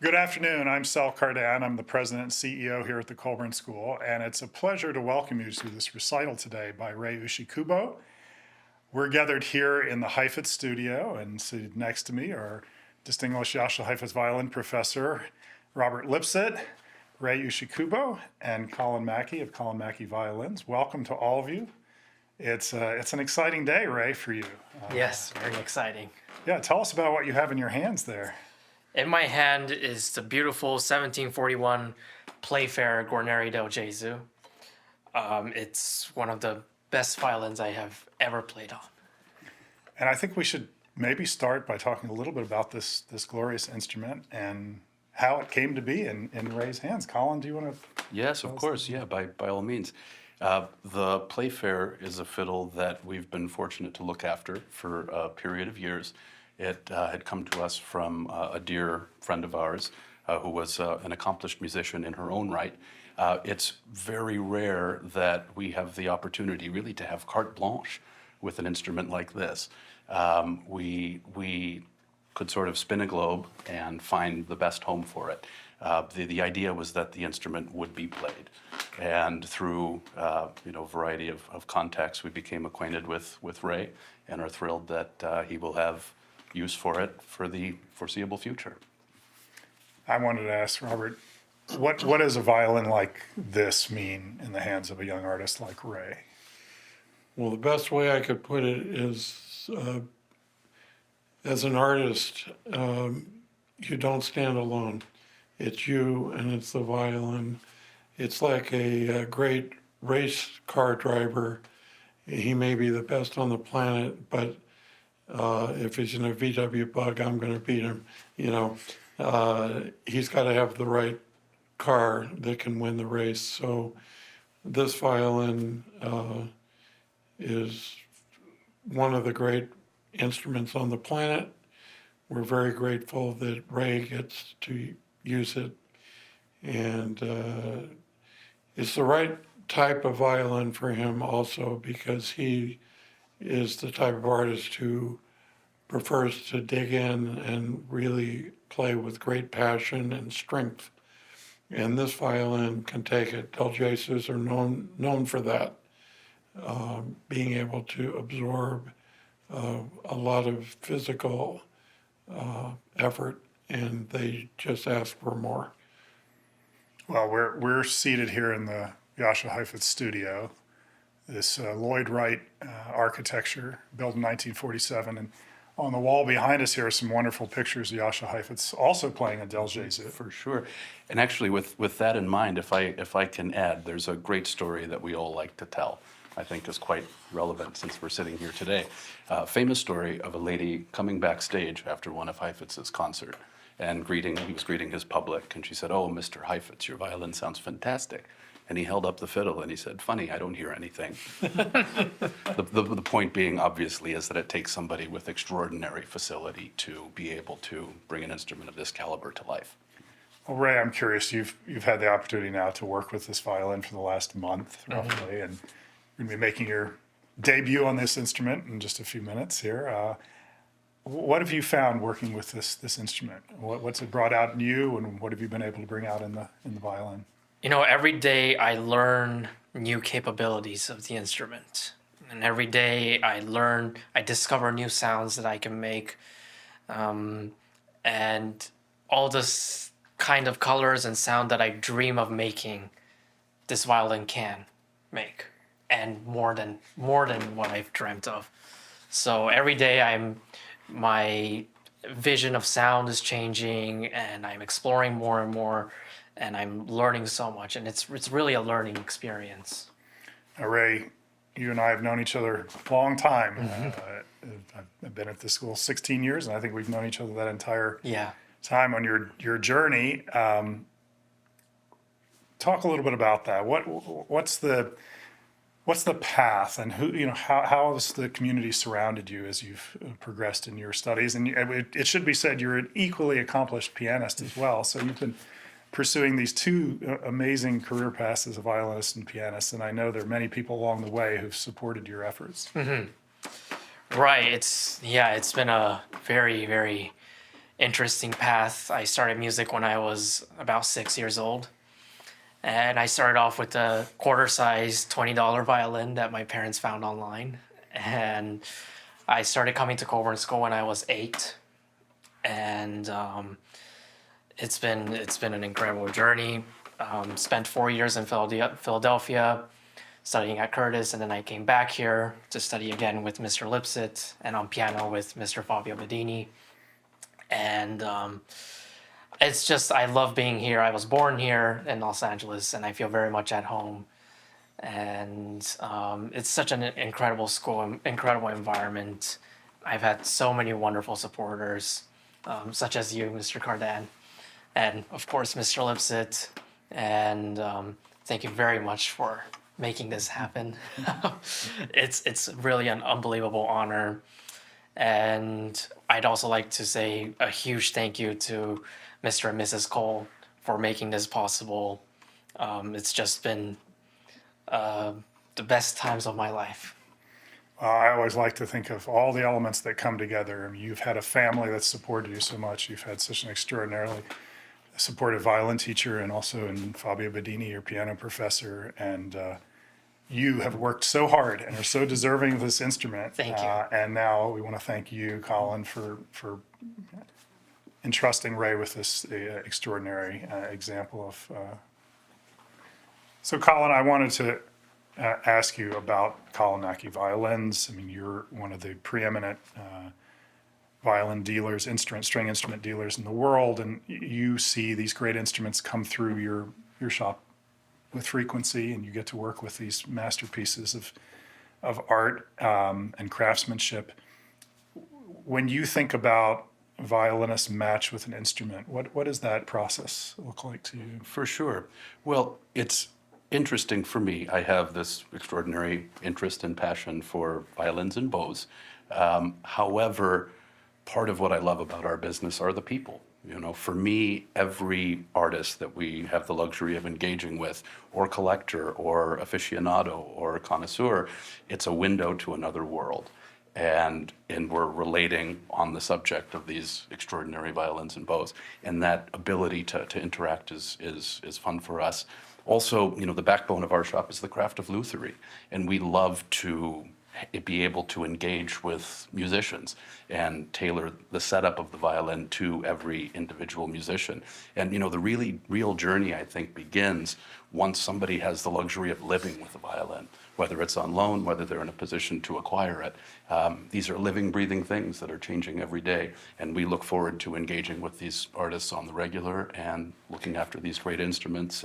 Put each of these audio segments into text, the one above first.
Good afternoon. I'm Sal Cardan. I'm the president and CEO here at the Colburn School, and it's a pleasure to welcome you to this recital today by Ray Ushikubo. We're gathered here in the Heifetz studio, and seated next to me are distinguished Yasha Heifetz violin professor Robert Lipset, Ray Ushikubo, and Colin Maki of Colin Maki Violins. Welcome to all of you. It's an exciting day, Ray, for you. Yes, very exciting. Yeah, tell us about what you have in your hands there. In my hand is the beautiful 1741 Playfair Guarneri del Gesù. It's one of the best violins I have ever played on. And I think we should maybe start by talking a little bit about this glorious instrument and how it came to be in Ray's hands. Colin, do you want to? Yes, of course. Yeah, by all means. The Playfair is a fiddle that we've been fortunate to look after for a period of years. It had come to us from a dear friend of ours who was an accomplished musician in her own right. It's very rare that we have the opportunity really to have carte blanche with an instrument like this. We could sort of spin a globe and find the best home for it. The idea was that the instrument would be played, and through a variety of contacts, we became acquainted with Ray, and are thrilled that he will have use for it for the foreseeable future. I wanted to ask Robert, what does a violin like this mean in the hands of a young artist like Ray? Well, the best way I could put it is, as an artist, you don't stand alone. It's you and it's the violin. It's like a great race car driver. He may be the best on the planet, but if he's in a VW bug, I'm going to beat him. He's got to have the right car that can win the race. So this violin is one of the great instruments on the planet. We're very grateful that Ray gets to use it. And it's the right type of violin for him also, because he is the type of artist who prefers to dig in and really play with great passion and strength. And this violin can take it. Del Gesus are known for that, being able to absorb a lot of physical effort, and they just ask for more. Well, we're seated here in the Yasha Heifetz studio, this Lloyd Wright architecture built in 1947, and on the wall behind us here are some wonderful pictures of Yasha Heifetz also playing a Del Gesù. For sure. And actually, with that in mind, if I can add, there's a great story that we all like to tell. I think is quite relevant since we're sitting here today. Famous story of a lady coming backstage after one of Heifetz's concert and he was greeting his public, and she said, "Oh, Mr. Heifetz, your violin sounds fantastic." And he held up the fiddle and he said, "Funny, I don't hear anything." The point being, obviously, is that it takes somebody with extraordinary facility to be able to bring an instrument of this caliber to life. Well, Ray, I'm curious, you've had the opportunity now to work with this violin for the last month, roughly, and you're going to be making your debut on this instrument in just a few minutes here. What have you found working with this instrument? What's it brought out in you, and what have you been able to bring out in the violin? Every day I learn new capabilities of the instrument. And every day I discover new sounds that I can make. And all this kind of colors and sound that I dream of making, this violin can make. And more than what I've dreamt of. So every day my vision of sound is changing, and I'm exploring more and more, and I'm learning so much, and it's really a learning experience. Now, Ray, you and I have known each other a long time. I've been at this school 16 years, and I think we've known each other that entire time on your journey. Talk a little bit about that. What's the path, and how has the community surrounded you as you've progressed in your studies? And it should be said, you're an equally accomplished pianist as well. So you've been pursuing these two amazing career paths as a violinist and pianist, and I know there are many people along the way who've supported your efforts. Right. It's been a very, very interesting path. I started music when I was about 6 years old. And I started off with a quarter-size $20 violin that my parents found online. And I started coming to Colburn School when I was 8. And it's been an incredible journey. Spent 4 years in Philadelphia, studying at Curtis, and then I came back here to study again with Mr. Lipset and on piano with Mr. Fabio Bedini. And it's just, I love being here. I was born here in Los Angeles, and I feel very much at home. And it's such an incredible school, incredible environment. I've had so many wonderful supporters, such as you, Mr. Cardan, and of course, Mr. Lipset. And thank you very much for making this happen. It's really an unbelievable honor. And I'd also like to say a huge thank you to Mr. and Mrs. Cole for making this possible. It's just been the best times of my life. I always like to think of all the elements that come together. I mean, you've had a family that's supported you so much. You've had such an extraordinarily supportive violin teacher, and also in Fabio Bedini, your piano professor. And you have worked so hard and are so deserving of this instrument. Thank you. And now we want to thank you, Colin, for entrusting Ray with this extraordinary example of. So, Colin, I wanted to ask you about Colin Maki violins. I mean, you're one of the preeminent violin dealers, string instrument dealers in the world, and you see these great instruments come through your shop with frequency, and you get to work with these masterpieces of art and craftsmanship. When you think about violinist match with an instrument, what does that process look like to you? For sure. Well, it's interesting for me. I have this extraordinary interest and passion for violins and bows. However, part of what I love about our business are the people. You know, for me, every artist that we have the luxury of engaging with, or collector, or aficionado, or connoisseur, it's a window to another world. And we're relating on the subject of these extraordinary violins and bows. And that ability to interact is fun for us. Also, you know, the backbone of our shop is the craft of luthiery. And we love to be able to engage with musicians and tailor the setup of the violin to every individual musician. And you know, the really real journey, I think, begins once somebody has the luxury of living with a violin, whether it's on loan, whether they're in a position to acquire it. These are living, breathing things that are changing every day, and we look forward to engaging with these artists on the regular and looking after these great instruments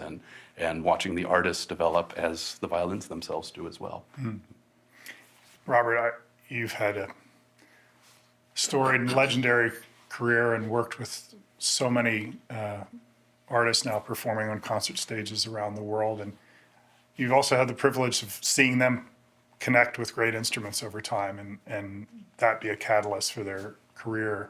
and watching the artists develop as the violins themselves do as well. Mm. Robert, you've had a storied and legendary career and worked with so many artists now performing on concert stages around the world. And you've also had the privilege of seeing them connect with great instruments over time and that be a catalyst for their career.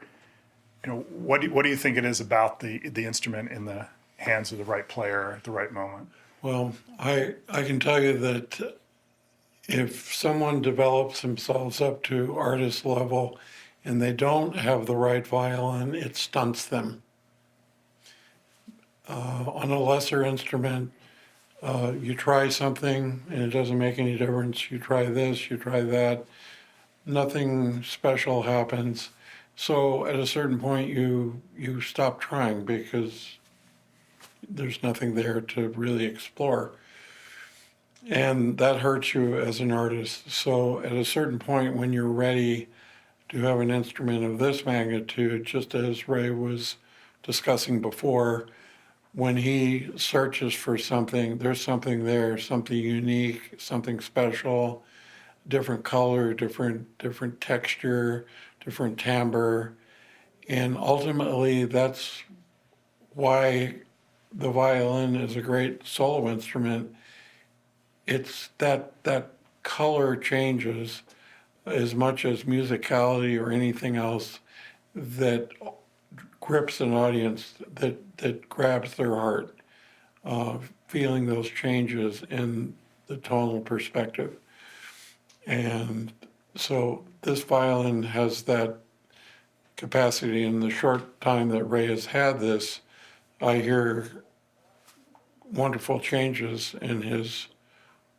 You know, what do you think it is about the instrument in the hands of the right player at the right moment? Well, I can tell you that if someone develops themselves up to artist level and they don't have the right violin, it stunts them. On a lesser instrument, you try something and it doesn't make any difference. You try this, you try that, nothing special happens. So at a certain point, you stop trying because there's nothing there to really explore. And that hurts you as an artist. So at a certain point, when you're ready to have an instrument of this magnitude, just as Ray was discussing before, when he searches for something, there's something there, something unique, something special, different color, different texture, different timbre. And ultimately, that's why the violin is a great solo instrument. It's that color changes as much as musicality or anything else that grips an audience, that grabs their heart, feeling those changes in the tonal perspective. And so this violin has that capacity. In the short time that Ray has had this, I hear wonderful changes in his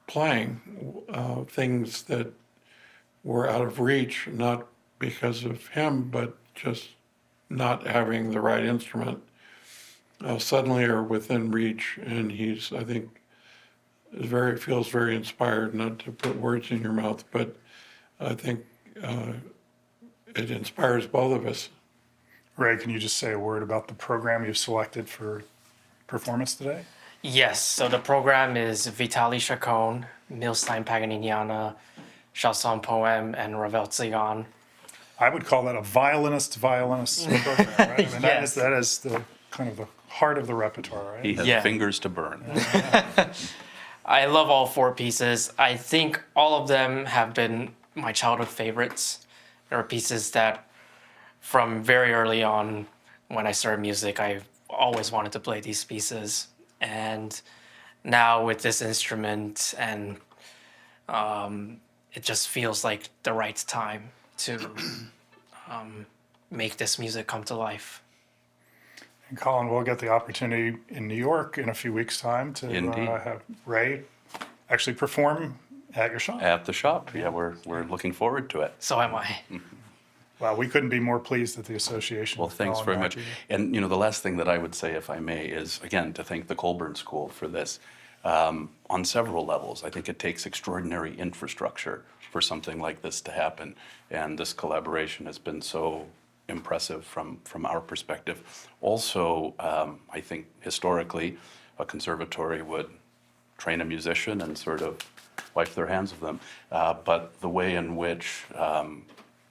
playing, things that were out of reach, not because of him, but just not having the right instrument, suddenly are within reach. And he's, I think, feels very inspired, not to put words in your mouth, but I think it inspires both of us. Ray, can you just say a word about the program you've selected for performance today? Yes, so the program is VITALI Chaconne, MILSTEIN Paganiniana, CHAUSSON Poème, and RAVEL Tzigane. I would call that a violinist program, right? I mean, Yes. that is the kind of the heart of the repertoire, right? He has Yeah. fingers to burn. I love all 4 pieces. I think all of them have been my childhood favorites. There are pieces that from very early on when I started music, I always wanted to play these pieces. And now with this instrument, and it just feels like the right time to make this music come to life. And Colin, we'll get the opportunity in New York in a few weeks' time to Indeed. have Ray actually perform at your shop. At the shop, yeah, we're looking forward to it. So am I. Well, we couldn't be more pleased that the association. Well, with thanks Colin very much. Maki. And, the last thing that I would say, if I may, is, again, to thank the Colburn School for this. On several levels, I think it takes extraordinary infrastructure for something like this to happen. And this collaboration has been so impressive from our perspective. Also, I think historically, a conservatory would train a musician and sort of wipe their hands of them. But the way in which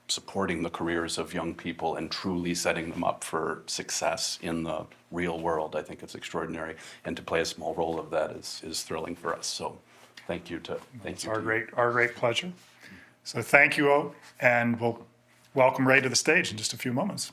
supporting the careers of young people and truly setting them up for success in the real world, I think it's extraordinary. And to play a small role of that is thrilling for us. So thank you to It's our great pleasure. So thank you, all, and we'll welcome Ray to the stage in just a few moments.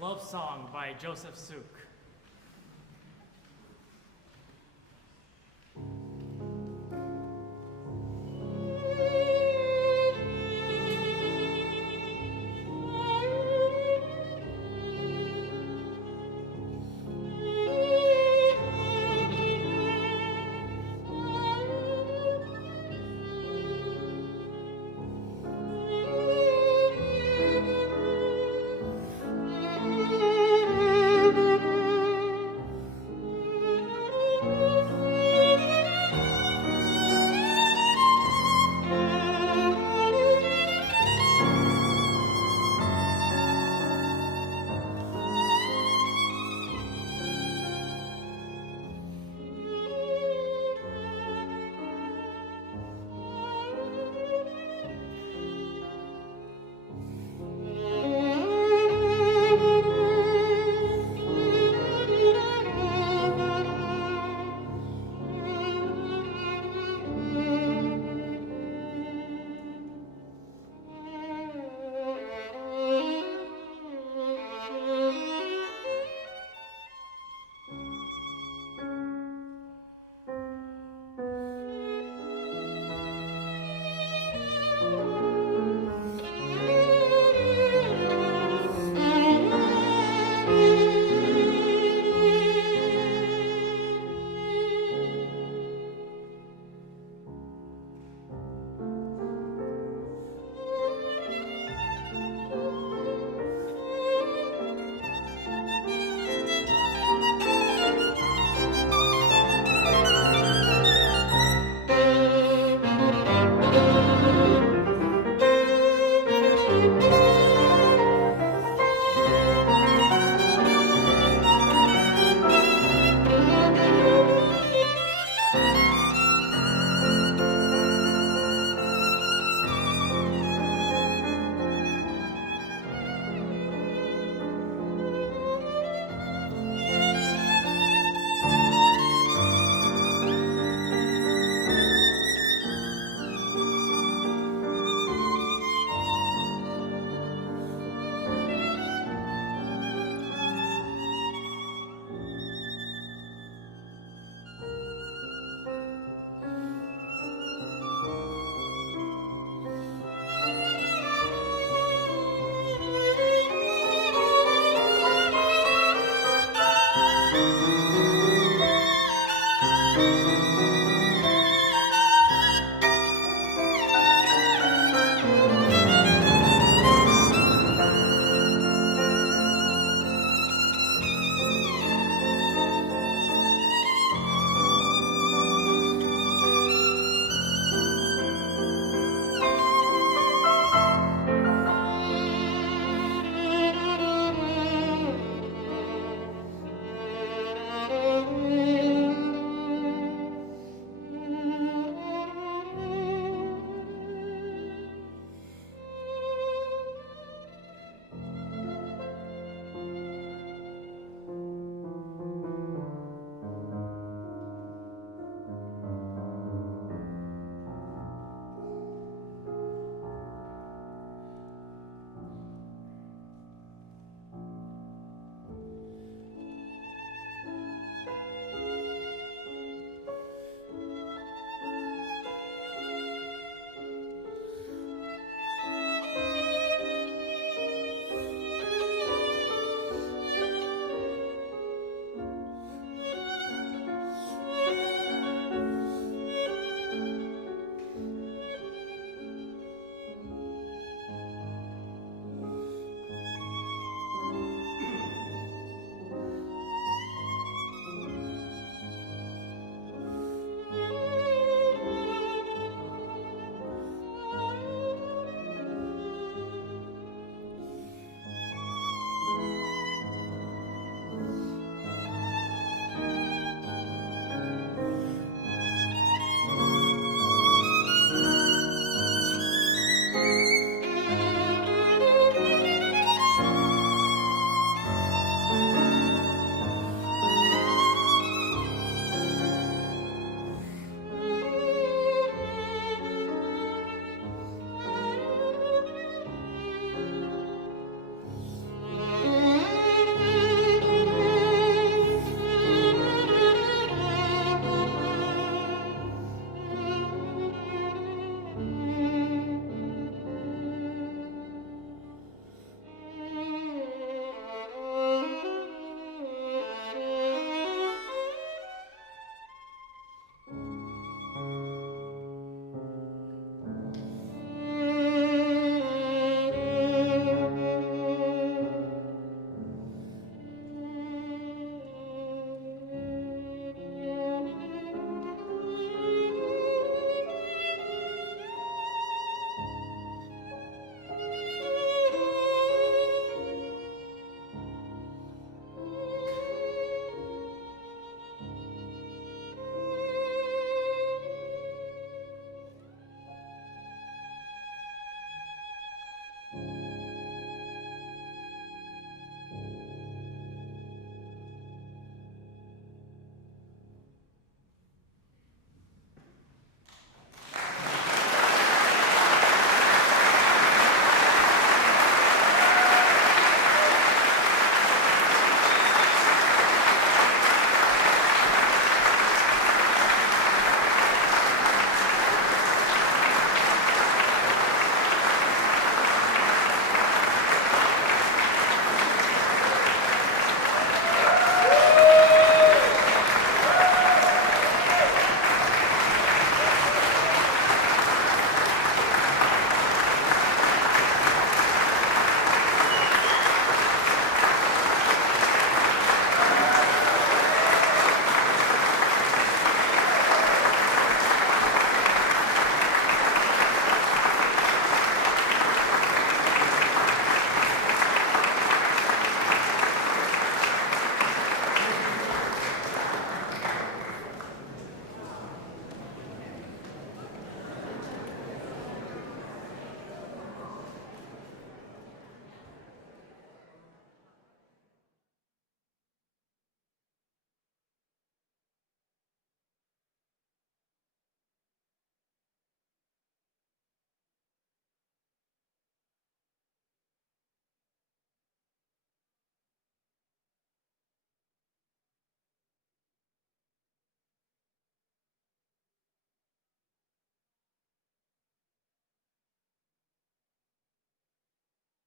Love Song by Joseph Suk.